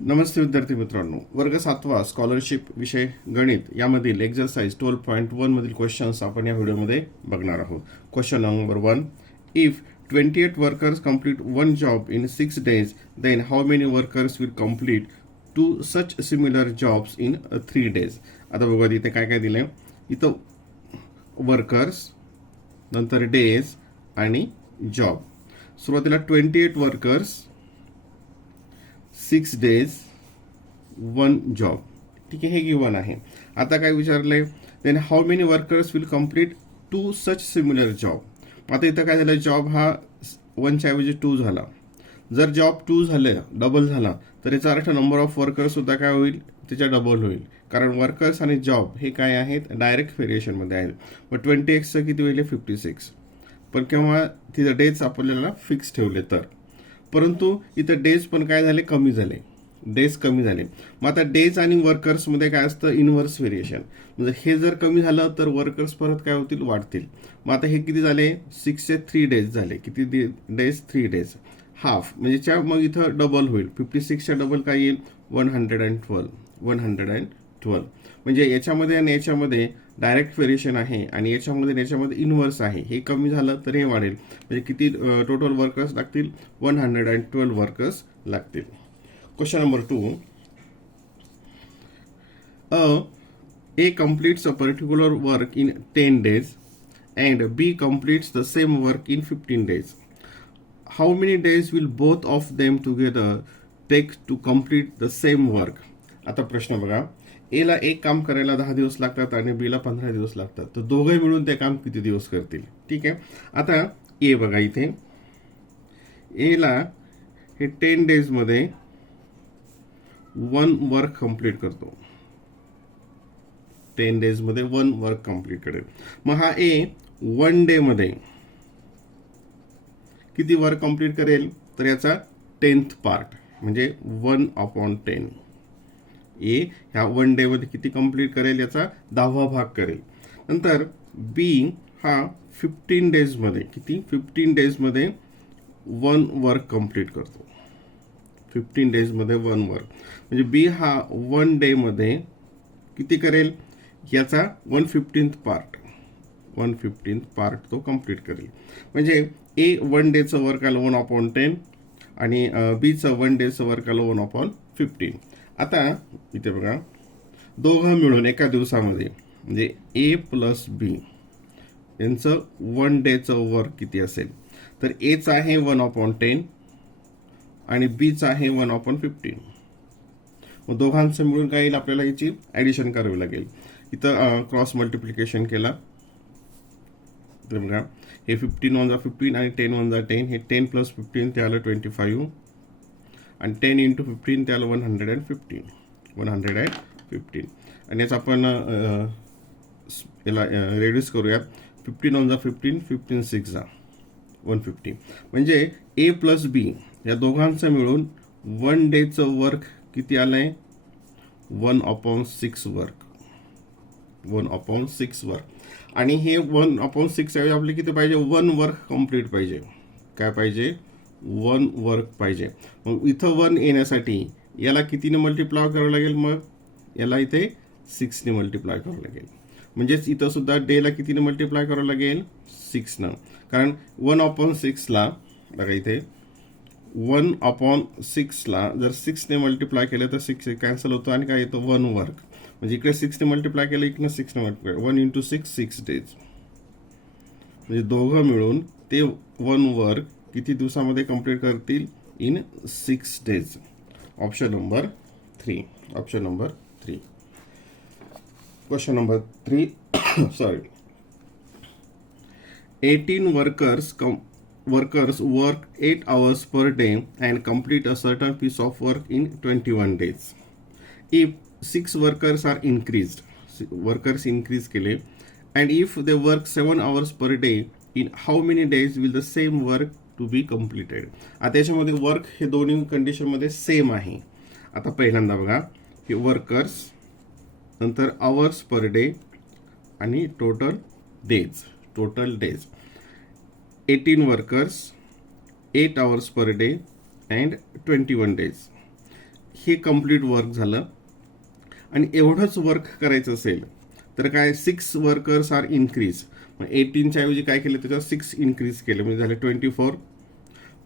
नमस्ते विद्यार्थी मित्रांनो, वर्ग 7वा स्कॉलरशिप विषय गणित यामधील एक्झरसाइज 12.1 मधील क्वेश्चन्स आपण या व्हिडिओमध्ये बघणार आहोत. Question number 1. If 28 workers complete one job in 6 days, then how many workers will complete two such similar jobs in 3 days. आता बघा इथे काय काय दिलंय. इथं वर्कर्स, नंतर डेज आणि जॉब. सुरुवातीला 28 वर्कर्स, 6 days, 1 जॉब. ठीक आहे, हे गिवन आहे. आता काय विचारलंय, then how many workers will complete two such similar job. आता इथं काय झालं, जॉब हा 1च्या ऐवजी 2 झाला. जर जॉब 2 झालं, डबल झाला, तर याचा अर्थ नंबर ऑफ वर्कर्स सुद्धा काय होईल, त्याच्या डबल होईल. कारण वर्कर्स आणि जॉब हे काय आहेत, डायरेक्ट व्हेरिएशनमध्ये आहेत. मग 20x किती होईल, 56. पण केव्हा तिथं डेज आपल्याला फिक्स ठेवले तर. परंतु इथं डेज पण काय झाले, कमी झाले. डेज कमी झाले. मग आता डेज आणि वर्कर्समध्ये काय असतं, इनव्हर्स व्हेरिएशन. म्हणजे हे जर कमी झालं तर वर्कर्स परत काय होतील, वाढतील. मग आता हे किती झाले, 6चे 3 days झाले. किती डेज, 3 days. हाफ म्हणजे मग इथं डबल होईल. 56च्या डबल काय येईल, 112. 112 म्हणजे याच्यामध्ये आणि याच्यामध्ये डायरेक्ट व्हेरिएशन आहे आणि याच्यामध्ये इनव्हर्स आहे. हे कमी झालं तर हे वाढेल. म्हणजे किती टोटल वर्कर्स लागतील, 112 वर्कर्स लागतील. Question number 2. A completes a particular work in 10 days and B completes the same work in 15 days. How many days will both of them together take to complete the same work? आता प्रश्न बघा, एला एक काम करायला 10 दिवस लागतात आणि बीला 15 दिवस लागतात. तर दोघे मिळून ते काम किती दिवस करतील. ठीक आहे. आता ए बघा, इथे एला हे 10 days मध्ये 1 वर्क कंप्लीट करतो. 10 days मध्ये 1 वर्क कंप्लीट करेल. मग हा ए 1 day मध्ये किती वर्क कंप्लीट करेल, तर याचा 10th पार्ट म्हणजे 1/10. ए ह्या 1 day मध्ये किती कंप्लीट करेल, याचा 10वा भाग करेल. नंतर बी हा 15 days मध्ये किती, 15 days मध्ये 1 वर्क कंप्लीट करतो. 15 days मध्ये 1 वर्क म्हणजे बी हा 1 day मध्ये किती करेल, याचा 1/15 पार्ट. 1/15 पार्ट तो कंप्लीट करेल. म्हणजे ए 1 डेचं वर्क आलं 1/10 आणि बीचं 1 डेचं वर्क आलं 1/15. आता इथे बघा, दोघं मिळून एका दिवसामध्ये म्हणजे ए प्लस बी यांचं 1 डेचं वर्क किती असेल, तर एचं आहे 1/10 आणि बीचं आहे 1/15. मग दोघांचं मिळून काय येईल, आपल्याला याची ॲडिशन करावी लागेल. इथं क्रॉस मल्टिप्लिकेशन केला तर बघा, हे 15 1 15 आणि 10 1 10. हे 10 + 15 ते आलं 25 आणि 10 × 15 ते आलं 115. 115 आणि याचा आपण याला रेड्यूस करूयात. 15 1 15, 15 6 150. म्हणजे ए प्लस बी या दोघांचं मिळून 1 डेचं वर्क किती आलंय, 1/6 वर्क. 1/6 वर्क. आणि हे 1/6 ऐवजी आपले किती पाहिजे, 1 वर्क कंप्लीट पाहिजे. काय पाहिजे, 1 वर्क पाहिजे. मग इथं 1 येण्यासाठी याला कितीने मल्टिप्लाय करावं लागेल, मग याला इथे 6ने मल्टिप्लाय करावं लागेल. म्हणजेच इथं सुद्धा डेला कितीने मल्टिप्लाय करावं लागेल, 6नं. कारण 1/6ला बघा, इथे 1/6ला जर 6ने मल्टिप्लाय केलं तर 6 कॅन्सल होतो आणि काय येतं, 1 वर्क. म्हणजे इकडे 6ने मल्टिप्लाय केलं, इकडे 6ने मल्टिप्लाय, 1 × 6 6 days. म्हणजे दोघं मिळून ते 1 वर्क किती दिवसामध्ये कंप्लीट करतील, in 6 days. Option number 3. Option number 3. Question number 3. Sorry. 18 workers work 8 hours per day and complete a certain piece of work in 21 days. If 6 workers are increased, workers increase केले, and if they work 7 hours per day, in how many days will the same work to be completed? आता याच्यामध्ये work हे दोन्ही कंडिशनमध्ये same आहे. आता पहिल्यांदा बघा, हे वर्कर्स, नंतर आवर्स पर डे आणि total days. 18 workers, 8 hours per day and 21 days. हे कम्प्लीट वर्क झालं. आणि एवढंच वर्क करायचं असेल तर काय 6 वर्कर्स आर इन्क्रीज. मग 18च्या ऐवजी काय केलं त्याच्यावर 6 इन्क्रीज केलं म्हणजे झाले 24.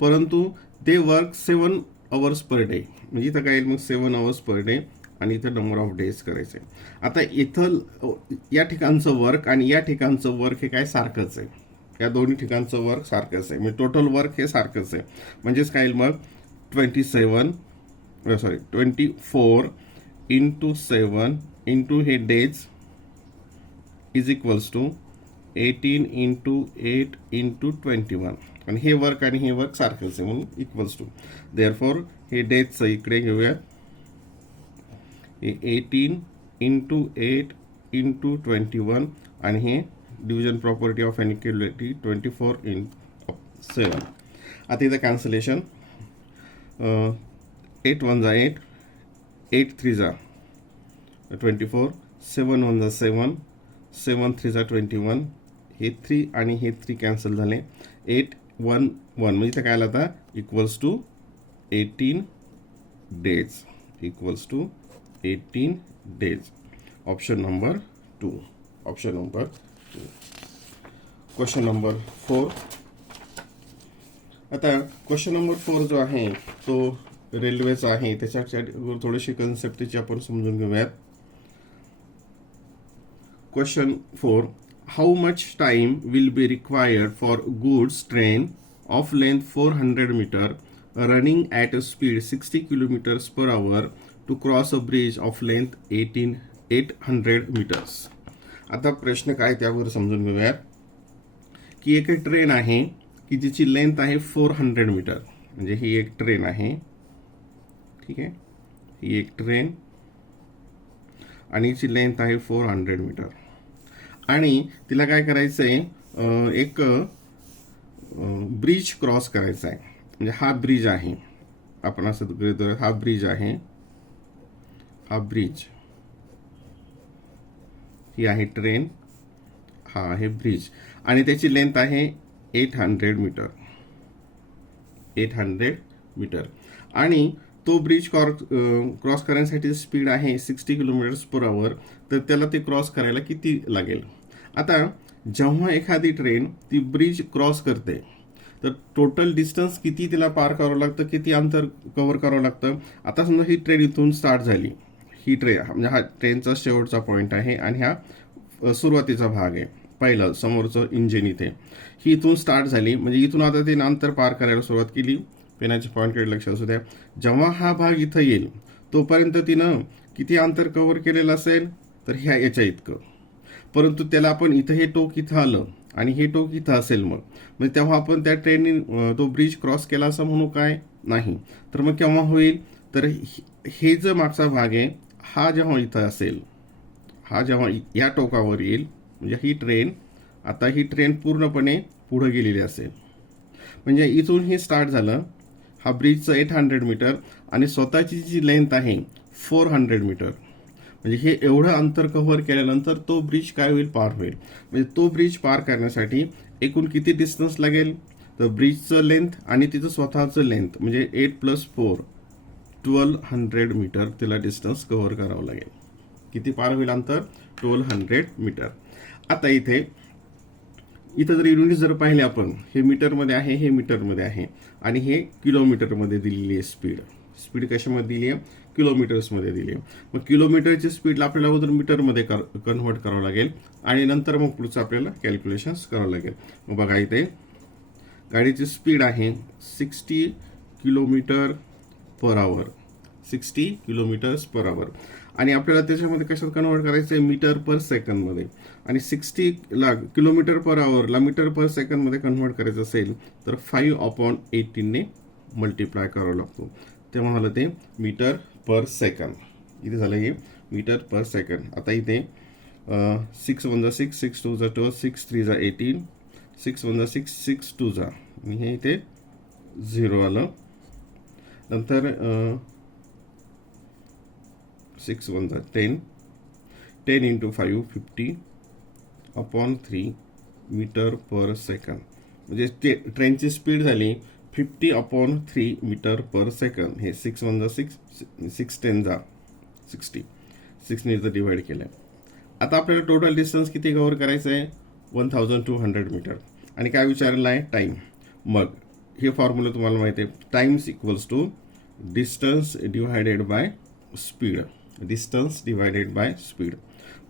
परंतु they work 7 hours per day. म्हणजे इथं काय येईल मग 7 आवर्स पर डे आणि इथं नंबर ऑफ डेज करायचे. आता इथं या ठिकाणचं वर्क आणि या ठिकाणचं वर्क हे काय सारखंच आहे. या दोन्ही ठिकाणचं वर्क सारखंच आहे म्हणजे टोटल वर्क हे सारखंच आहे. म्हणजेच काय येईल मग 24 इंटू 7 इंटू हे days is equals to 18 into 8 into 21. आणि हे वर्क आणि हे वर्क सारखंच आहे म्हणून इक्वल्स टू. देअरफॉर हे डेजचं इकडे घेऊया. हे 18 इंटू 8 इंटू 21 आणि हे division property of inequality 24 in 7. आता इथं कॅन्सलेशन 8 1 जा 8, 8 3 जा 24, 7 1 जा 7, 7 3 जा 21. हे 3 आणि हे 3 कॅन्सल झाले. 8 1 1 म्हणजे इथं काय आलं आता equals to 18 days. Equals to 18 days. Option number 2. Option number 2. Question number 4. आता क्वेश्चन नंबर 4 जो आहे तो रेल्वेचा आहे. त्याच्यासाठी थोडीशी कन्सेप्ट त्याची आपण समजून घेऊयात. Question 4. How much time will be required for goods train of length 400 metre running at a speed 60 kilometres per hour to cross a bridge of length 800 metres. आता प्रश्न काय त्यावर समजून घेऊयात की एक ट्रेन आहे की जिची लेंथ आहे 400 मीटर. म्हणजे ही एक ट्रेन आहे. ठीक आहे, ही एक ट्रेन आणि हिची लेंथ आहे 400 मीटर. आणि तिला काय करायचं आहे एक ब्रिज क्रॉस करायचा आहे. म्हणजे हा ब्रिज आहे, आपण असं गृहीत धरूया हा ब्रिज आहे. हा ब्रिज, ही आहे ट्रेन, हा आहे ब्रिज आणि त्याची लेंथ आहे 800 मीटर. 800 मीटर. आणि तो ब्रिज क्रॉस करण्यासाठी स्पीड आहे 60 किलोमीटर्स पर आवर. तर त्याला ते क्रॉस करायला किती लागेल. आता जेव्हा एखादी ट्रेन ती ब्रिज क्रॉस करते तर टोटल डिस्टन्स किती तिला पार करावं लागतं, किती अंतर कव्हर करावं लागतं. आता समजा ही ट्रेन इथून स्टार्ट झाली. ही ट्रेन म्हणजे हा ट्रेनचा शेवटचा पॉईंट आहे आणि हा सुरुवातीचा भाग आहे. पहिलं समोरचं इंजिन इथे. ही इथून स्टार्ट झाली म्हणजे इथून आता तिने अंतर पार करायला सुरुवात केली. पेनाच्या पॉईंटकडे लक्ष असू द्या. जेव्हा हा भाग इथं येईल तोपर्यंत तिनं किती अंतर कव्हर केलेलं असेल तर ह्या याच्या इतकं. परंतु त्याला आपण इथं हे टोक इथं आलं आणि हे टोक इथं असेल मग म्हणजे तेव्हा आपण त्या ट्रेनने तो ब्रिज क्रॉस केला असं म्हणू काय नाही. तर मग केव्हा होईल तर हे जो मागचा भाग आहे हा जेव्हा इथं असेल, हा जेव्हा या टोकावर येईल म्हणजे ही ट्रेन पूर्णपणे पुढे गेलेली असेल. म्हणजे इथून हे स्टार्ट झालं. हा ब्रिजचं 800 मीटर आणि स्वतःची जी लेंथ आहे 400 मीटर. म्हणजे हे एवढं अंतर कव्हर केल्यानंतर तो ब्रिज काय होईल पार होईल. म्हणजे तो ब्रिज पार करण्यासाठी एकूण किती डिस्टन्स लागेल तर ब्रिजचं लेंथ आणि तिचं स्वतःचं लेंथ म्हणजे 8 + 4 1200 मीटर तिला डिस्टन्स कव्हर करावं लागेल. किती पार होईल अंतर 1200 मीटर. आता इथं जर युनिट जर पाहिले आपण हे मीटरमध्ये आहे, हे मीटरमध्ये आहे आणि हे किलोमीटरमध्ये दिलेली आहे स्पीड. स्पीड कशामध्ये दिली आहे किलोमीटर्समध्ये दिली आहे. मग किलोमीटरची स्पीडला आपल्याला अगोदर मीटरमध्ये कन्व्हर्ट करावं लागेल आणि नंतर मग पुढचं आपल्याला कॅल्क्युलेशन्स करावं लागेल. मग बघा इथे गाडीची स्पीड आहे 60 kilometre per hour. 60 kilometres per hour आणि आपल्याला त्याच्यामध्ये कशात कन्वर्ट करायचं आहे मीटर पर सेकंदमध्ये. आणि 60 किलोमीटर पर आवरला मीटर पर सेकंदमध्ये कन्वर्ट करायचं असेल तर 5/18 ने मल्टिप्लाय करावं लागतो. तेव्हा झालं ते मीटर पर सेकंद. इथे झालं हे मीटर पर सेकंद. आता इथे 6 1 जा 6, 6 2 जा 12, 6 3 जा 18, 6 1 जा 6, 6 2 जा आणि हे इथे 0 आलं. नंतर 6 1 जा 10, 10 × 5 50/3 मीटर पर सेकंद. म्हणजे ते ट्रेनची स्पीड झाली 50/3 मीटर पर सेकंड. हे 6 1 जा 6, 6 10 जा 60, 6ने जर डिवाइड केलं. आता आपल्याला टोटल डिस्टन्स किती कव्हर करायचं आहे? 1200 मीटर. आणि काय विचारलं आहे? टाईम. मग हे फॉर्म्युला तुम्हाला माहिती आहे, times equals to distance divided by speed. Distance divided by speed.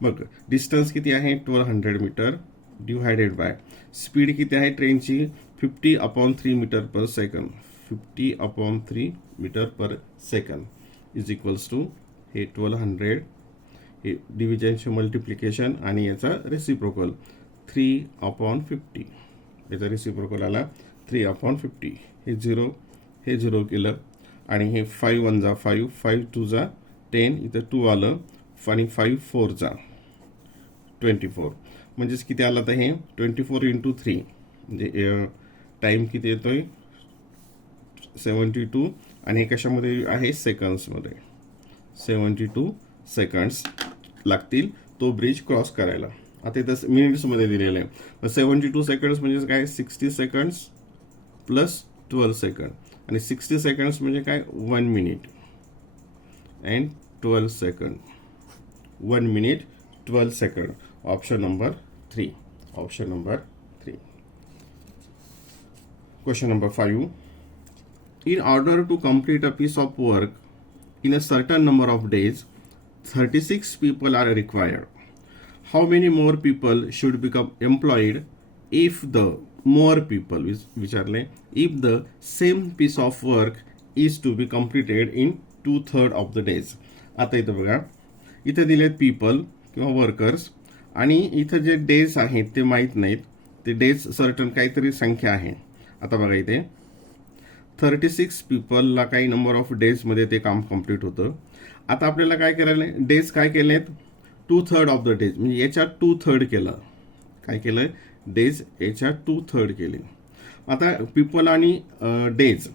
मग डिस्टन्स किती आहे? 1200 मीटर डिवायडेड बाय स्पीड किती आहे ट्रेनची? 50/3 metre per second. 50/3 metre per second is equals to हे 1200, हे डिव्हिजनचे मल्टिप्लिकेशन आणि याचा रेसिप्रोकल 3/50. याचा रेसिप्रोकल आला 3/50. हे 0 हे 0 केलं आणि हे 5 1 जा 5, 5 2 जा 10, इथं 2 आलं आणि 5 4 जा 24. म्हणजेच किती आला तर हे 24 × 3 म्हणजे टाईम किती येतोय? 72. आणि हे कशामध्ये आहे? सेकंड्समध्ये. 72 सेकंड्स लागतील तो ब्रिज क्रॉस करायला. आता इथं मिनिट्समध्ये दिलेलं आहे. मग 72 सेकंड्स म्हणजे काय? 60 सेकंड्स प्लस 12 सेकंड. आणि 60 सेकंड्स म्हणजे काय? 1 minute and 12 second. 1 minute 12 second. Option number 3. Option number 3. Question number 5. In order to complete a piece of work in a certain number of days, 36 people are required. How many more people should become employed if the more people, विचारले, if the same piece of work is to be completed in 2/3 of the days. आता इथं बघा, इथं दिलेत people किंवा workers आणि इथं जे डेज आहेत ते माहीत नाहीत. ते डेज सर्टन काहीतरी संख्या आहे. आता बघा इथे 36 पीपलला काही नंबर ऑफ डेजमध्ये ते काम कम्प्लीट होतं. आता आपल्याला काय करायला? डेज काय केलेत? 2/3 ऑफ द डेज म्हणजे याच्या 2/3 केलं. काय केलं? डेज याच्या 2/3 केले. आता पीपल आणि डेज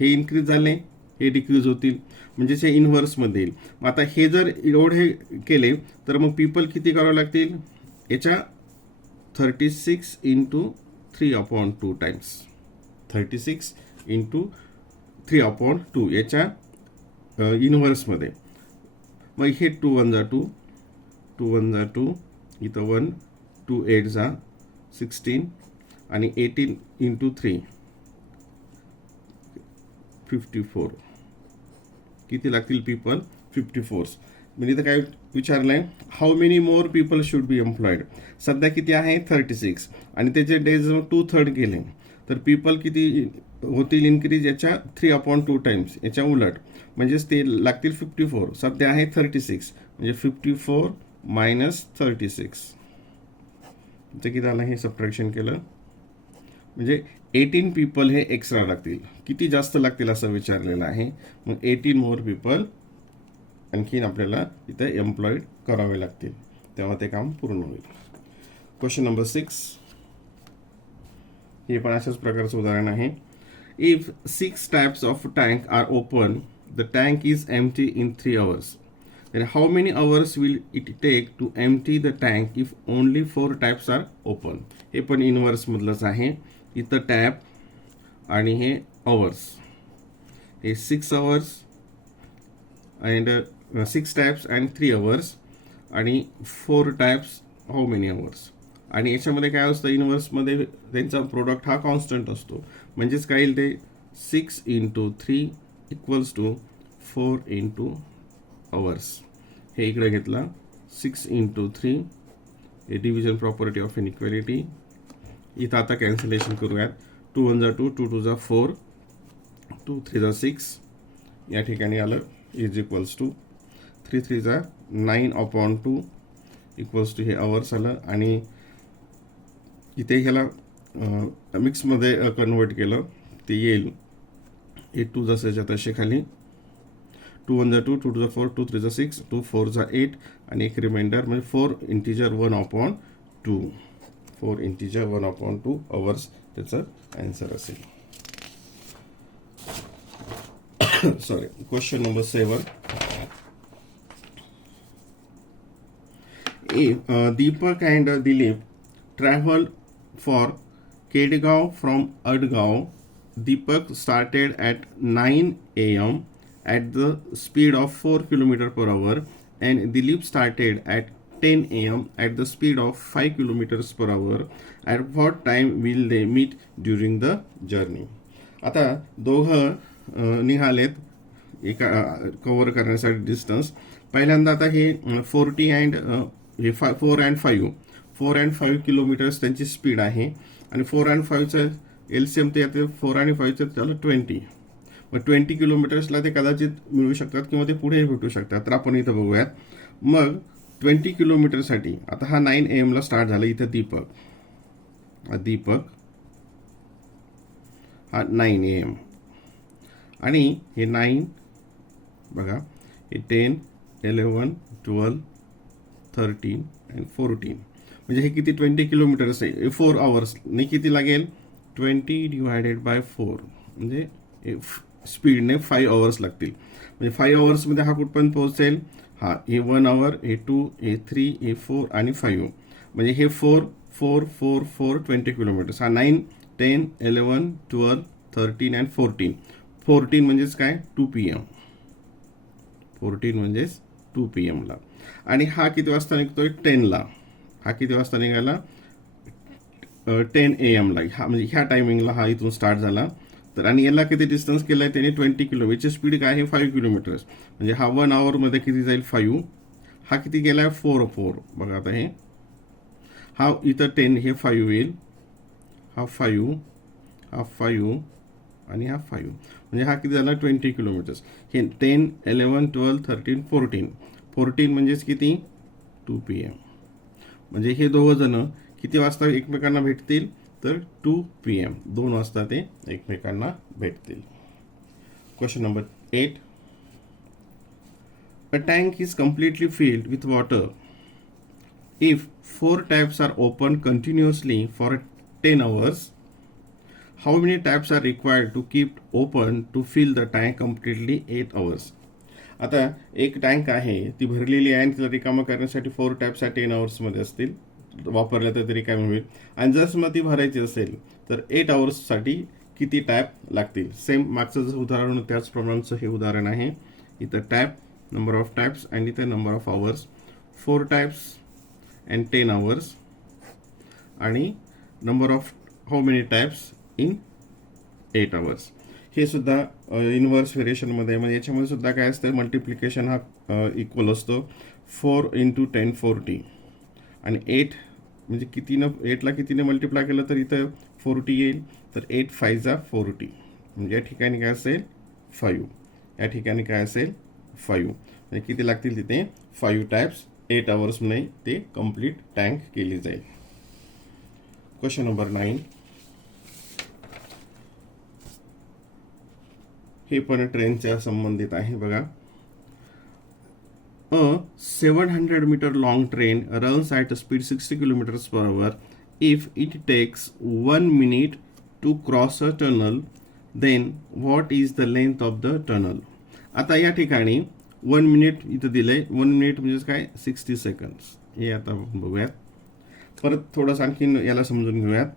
हे इन्क्रीज झाले, हे डिक्रीज होतील म्हणजेच हे इन्व्हर्समध्ये येईल. आता हे जर एवढे केले तर मग पीपल किती करावे लागतील? याच्या 36 × 3/2 टाइम्स. 36 × 3/2 याच्या इन्व्हर्समध्ये. मग हे 2 1 जा 2, 2 1 जा 2, इथं 1, 2 8 जा 16 आणि 18 × 3 54. किती लागतील पीपल? 54. म्हणजे इथं काय विचारलंय? How many more people should be employed. सध्या किती आहे? 36 आणि त्याचे डेज 2/3 केले तर पीपल किती होतील इन्क्रीज? याच्या 3/2 टाइम्स, याच्या उलट म्हणजेच ते लागतील 54. सध्या आहे 36 म्हणजे 54 - 36. किती झालं? हे सबट्रॅक्शन केलं म्हणजे 18 पीपल हे एक्स्ट्रा लागतील. किती जास्त लागतील असं विचारलेलं आहे. मग 18 मोर पीपल आणखीन आपल्याला इथं एम्प्लॉईड करावे लागतील, तेव्हा ते काम पूर्ण होईल. Question number 6. हे पण अशाच प्रकारचं उदाहरण आहे. If 6 types of tank are open, the tank is empty in 3 hours. then how many hours will it take to empty the tank if only 4 taps are open. हे पण इनवर्स मधलंच आहे. इथं टॅप आणि हे अवर्स. हे 6 hours and 6 taps and 3 hours आणि 4 taps how many hours. आणि याच्यामध्ये काय असतं? इनवर्समध्ये त्यांचा प्रोडक्ट हा कॉन्स्टंट असतो. म्हणजेच काय येईल ते 6 × 3 इक्वल्स टू 4 × hours. हे इकडे घेतला 6 × 3. हे डिव्हिजन प्रॉपर्टी ऑफ इनइक्वॅलिटी. इथं आता कॅन्सलेशन करूयात. 2 1 जा 2, 2 2 जा 4, 2 3 जा 6. या ठिकाणी आलं इज इक्वल्स टू 3 3 जा 9/2 इक्वल्स टू हे अवर्स आलं. आणि इथे ह्याला मिक्समध्ये कन्वर्ट केलं ते येईल 8 2 जसेच्या तसे खाली. 2 1 जा 2, 2 2 जा 4, 2 3 जा 6, 2 4 जा 8 आणि एक रिमाइंडर म्हणजे 4 इंटिजर 1/2. 4 इंटिजर 1/2 अवर्स त्याचं आन्सर असेल. Sorry. Question number 7. Deepak and Dilip traveled for Kedgaon from Adgaon. Deepak started at 9 a.m. at the speed of 4 km per hour and Dilip started at 10 a.m. at the speed of 5 kilometers per hour. At what time will they meet during the journey? आता दोघं निघालेत एका cover करण्यासाठी distance. पहिल्यांदा आता हे 40 and हे 4 and 5 kilometres त्यांची स्पीड आहे आणि 4 अँड 5चं एलसीएम ते आता 4 आणि 5चं त्याला 20. मग 20 किलोमीटर्सला ते कदाचित मिळू शकतात किंवा ते पुढे भेटू शकतात. तर आपण इथं बघूयात. मग 20 किलोमीटरसाठी आता हा 9 AM ला स्टार्ट झाला. इथं दीपक हा 9 AM आणि हे 9 बघा हे 10, 11, 12, 13 आणि 14 म्हणजे हे किती 20 किलोमीटर्स आहे. 4 आवर्स नाही किती लागेल 20 डिवायडेड बाय 4 म्हणजे स्पीडने 5 आवर्स लागतील. म्हणजे 5 आवर्समध्ये हा कुठपर्यंत पोहोचेल. हा हे 1 आवर, हे 2, हे 3, हे 4 आणि 5 म्हणजे हे 4 4 4 4 20 किलोमीटर्स. हा 9, 10, 11, 12, 13 अँड 14. 14 म्हणजेच काय 2 PM. 14 म्हणजेच 2 PM ला. आणि हा किती वाजता निघतोय 10 ला. हा किती वाजता निघाला 10 AM ला. हा म्हणजे ह्या टायमिंगला हा इथून स्टार्ट झाला. तर आणि याला किती डिस्टन्स केलाय त्याने 20 किलोमीटरची स्पीड काय आहे 5 किलोमीटर्स. म्हणजे हा 1 आवर मध्ये किती जाईल 5. हा किती गेलाय 4 बघा आता हे हा इथं 10 हे 5 येईल. हा 5 हा 5 आणि हा 5 म्हणजे हा किती झाला 20 किलोमीटर्स. हे 10, 11, 12, 13, 14 म्हणजेच किती 2 PM. म्हणजे हे दोघं जण किती वाजता एकमेकांना भेटतील तर 2 PM 2 वाजता ते एकमेकांना भेटतील. Question number 8. A tank is completely filled with water. If 4 taps are opened continuously for 10 hours, how many taps are required to keep open to fill the tank completely 8 hours? आता एक tank आहे ती भरलेली आहे आणि तिला रिकामं करण्यासाठी 4 टॅप्स 10 आवर्समध्ये असतील. वापरल्या तर तरी काय होईल. आणि जर मग ती भरायची असेल तर 8 आवर्ससाठी किती टॅप लागतील. सेम मागचं जसं उदाहरण होतं त्याचप्रमाणेचं हे उदाहरण आहे. इथं टॅप नंबर ऑफ टॅप्स आणि इथं number of hours. 4 taps and 10 hours आणि number of how many taps in 8 hours. हे सुद्धा इनव्हर्स व्हेरिएशनमध्ये म्हणजे याच्यामध्ये सुद्धा काय असतं मल्टिप्लिकेशन हा इक्वल असतो. 4 × 10 40 आणि 8 म्हणजे कितीनं 8ला कितीने मल्टिप्लाय केलं तर इथं 40 येईल. तर 8 5 40 म्हणजे या ठिकाणी काय असेल 5. या ठिकाणी काय असेल 5 म्हणजे किती लागतील तिथे 5 टॅप्स 8 आवर्समध्ये ते कम्प्लीट टँक केली जाईल. Question number 9. हे पण ट्रेनच्या संबंधित आहे बघा. A 700 meter long train runs at a speed 60 kilometers per hour. If it takes 1 minute to cross a tunnel, then what is the length of the tunnel? आता या ठिकाणी 1 मिनिट इथं दिलंय. 1 मिनिट म्हणजे काय 60 सेकंड्स. हे आता बघूयात. परत थोडंसं आणखीन याला समजून घेऊयात.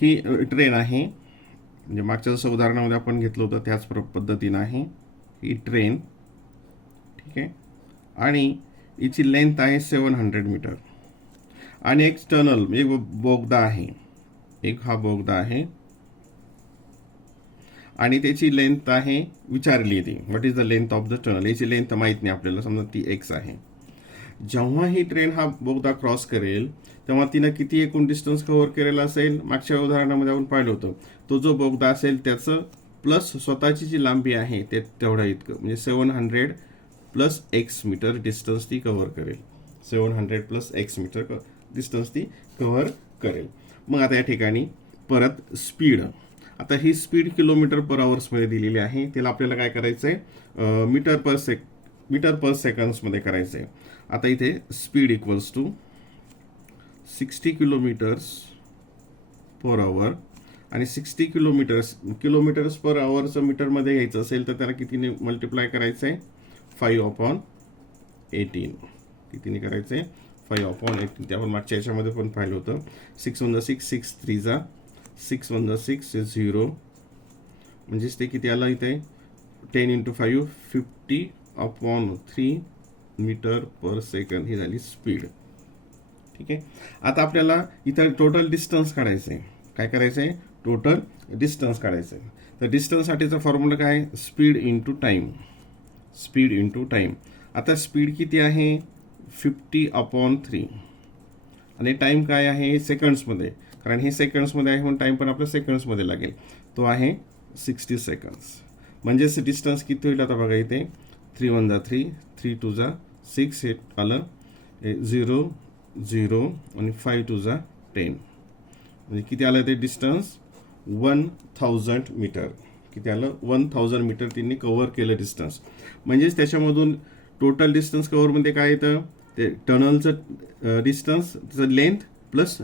ही ट्रेन आहे म्हणजे मागच्या जसं उदाहरणामध्ये आपण घेतलं होतं त्याच पद्धतीनं आहे ही ट्रेन. ठीक आहे. आणि हिची लेंथ आहे 700 मीटर आणि एक टनल म्हणजे बोगदा आहे. एक हा बोगदा आहे आणि त्याची लेंथ आहे विचारली ती what is the length of the tunnel. याची लेंथ माहीत नाही आपल्याला. समजा ती x आहे. जेव्हा ही ट्रेन हा बोगदा क्रॉस करेल तेव्हा तिनं किती एकूण डिस्टन्स कव्हर केलेला असेल. मागच्या उदाहरणामध्ये आपण पाहिलं होतं तो जो बोगदा असेल त्याचं प्लस स्वतःची जी लांबी आहे ते तेवढा इतकं म्हणजे 700 प्लस x मीटर डिस्टन्स ती कव्हर करेल. 700 प्लस x मीटर डिस्टन्स ती कव्हर करेल. मग आता या ठिकाणी परत स्पीड. आता ही स्पीड किलोमीटर पर आवर्समध्ये दिलेली आहे. त्याला आपल्याला काय करायचं आहे मीटर पर सेकंड्समध्ये करायचं आहे. आता इथे speed equals to 60 kilometres per hour आणि 60 किलोमीटर्स पर आवरचं मीटरमध्ये घ्यायचं असेल तर त्याला कितीने मल्टिप्लाय करायचं आहे 5/18. कितीने करायचं आहे 5/18. ते आपण मागच्या याच्यामध्ये पण पाहिलं होतं. 6 × 6 6 3 6 × 6 is 0 म्हणजेच ते किती आलं इथे 10 × 5 50/3 मीटर पर सेकंड ही झाली स्पीड. ठीक आहे. आता आपल्याला इथं टोटल डिस्टन्स काढायचं आहे. काय करायचं आहे? टोटल डिस्टन्स काढायचं आहे. तर डिस्टन्ससाठीचा फॉर्म्युला काय? Speed into time. Speed into time. आता स्पीड किती आहे? 50/3 आणि टाईम काय आहे? सेकंड्समध्ये, कारण हे सेकंड्समध्ये आहे म्हणून टाईम पण आपल्या सेकंड्समध्ये लागेल. तो आहे 60 सेकंड्स. म्हणजेच डिस्टन्स किती होईल आता बघा इथे 3 × 1 = 3, 3 × 2 = 6, हे आलं 0 0 आणि 5 × 2 = 10. म्हणजे किती आलं ते डिस्टन्स? 1000 मीटर. किती आलं? 1000 मीटर त्यांनी कव्हर केलं डिस्टन्स. म्हणजेच त्याच्यामधून टोटल डिस्टन्स कव्हरमध्ये काय येतं? ते टनलचं डिस्टन्स, त्याचं लेंथ प्लस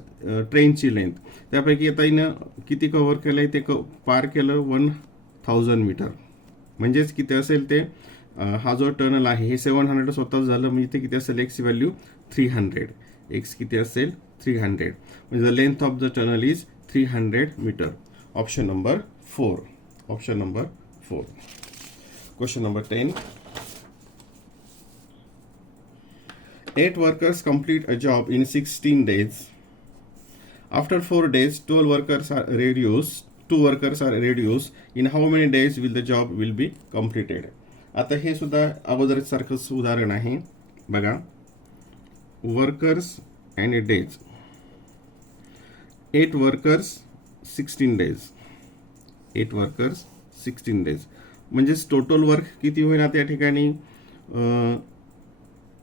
ट्रेनची लेंथ, त्यापैकी आता हिनं किती कव्हर केलं आहे? ते पार केलं 1000 मीटर. म्हणजेच किती असेल ते हा जो टनल आहे हे 700 स्वतःच झालं. म्हणजे इथे किती असेल? एक्सची व्हॅल्यू 300. एक्स किती असेल? 300. म्हणजे the length of the tunnel is 300 metre. Option number 4. Option number 4. Question number 10. 8 workers complete a job in 16 days. After 4 days, 2 workers are reduced. In how many days will the job will be completed? आता हे सुद्धा अगोदर सारखंच उदाहरण आहे. बघा, workers and days. 8 workers 16 days. 8 workers 16 days. म्हणजेच total work किती होईल आता या ठिकाणी?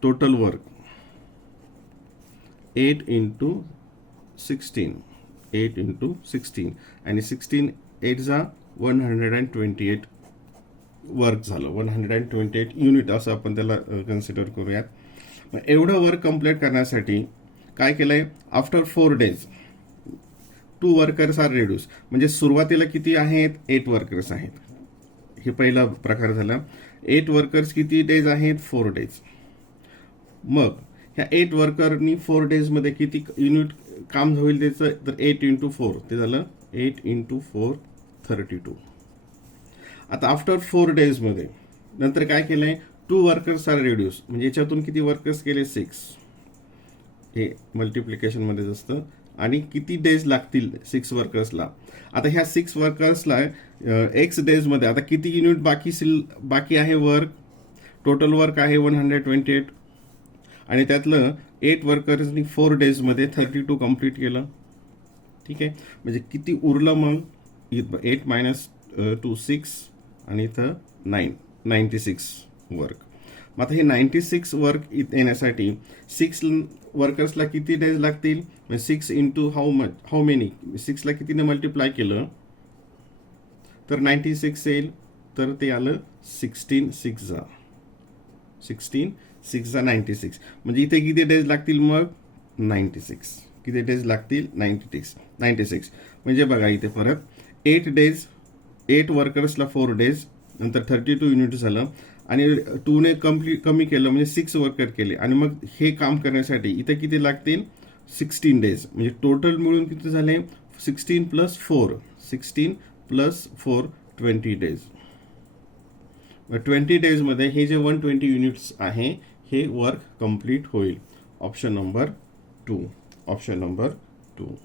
Total work 8 × 16. 8 × 16 आणि 16 8 = 128 वर्क झालं. 128 युनिट असं आपण त्याला कन्सिडर करूयात. मग एवढं वर्क कंप्लीट करण्यासाठी काय केलंय? After 4 days 2 workers are reduce. म्हणजे सुरुवातीला किती आहेत? 8 वर्कर्स आहेत. हे पहिला प्रकार झाला. 8 वर्कर्स किती डेज आहेत? 4 days. मग ह्या 8 वर्करनी 4 days किती युनिट काम होईल त्याचं? तर 8 × 4 ते झालं 8 × 4 32. आता आफ्टर 4 days नंतर काय केलंय? 2 वर्कर्स आर रेड्यूस. म्हणजे याच्यातून किती वर्कर्स केले? 6. हे मल्टिप्लिकेशनमध्येच असतं. आणि किती डेज लागतील 6 वर्कर्सला? आता ह्या 6 वर्कर्सला एक्स डेजमध्ये आता किती युनिट बाकी आहे वर्क? टोटल वर्क आहे 128 आणि त्यातलं 8 वर्कर्सनी 4 days 32 कंप्लीट केलं. ठीक आहे. म्हणजे किती उरलं मग? 8 - 2 6 आणि इथं 96 वर्क. मग आता हे 96 वर्क येण्यासाठी 6 वर्कर्सला किती डेज लागतील? 6 × हाऊ मेनी? 6ला कितीने मल्टिप्लाय केलं तर 96 येईल. तर ते आलं 16 6 96. म्हणजे इथे किती डेज लागतील मग? 96. किती डेज लागतील? 96. म्हणजे बघा इथे परत 8 days 8 वर्कर्सला 4 days नंतर 32 युनिट झालं आणि 2ने कमी केलं म्हणजे 6 वर्कर केले आणि मग हे काम करण्यासाठी इथे किती लागतील? 16 days. म्हणजे टोटल मिळून किती झाले? 16 + 4 20 days. 20 days हे जे 120 युनिट्स आहे हे वर्क कंप्लीट होईल. Option number 2. Option number 2.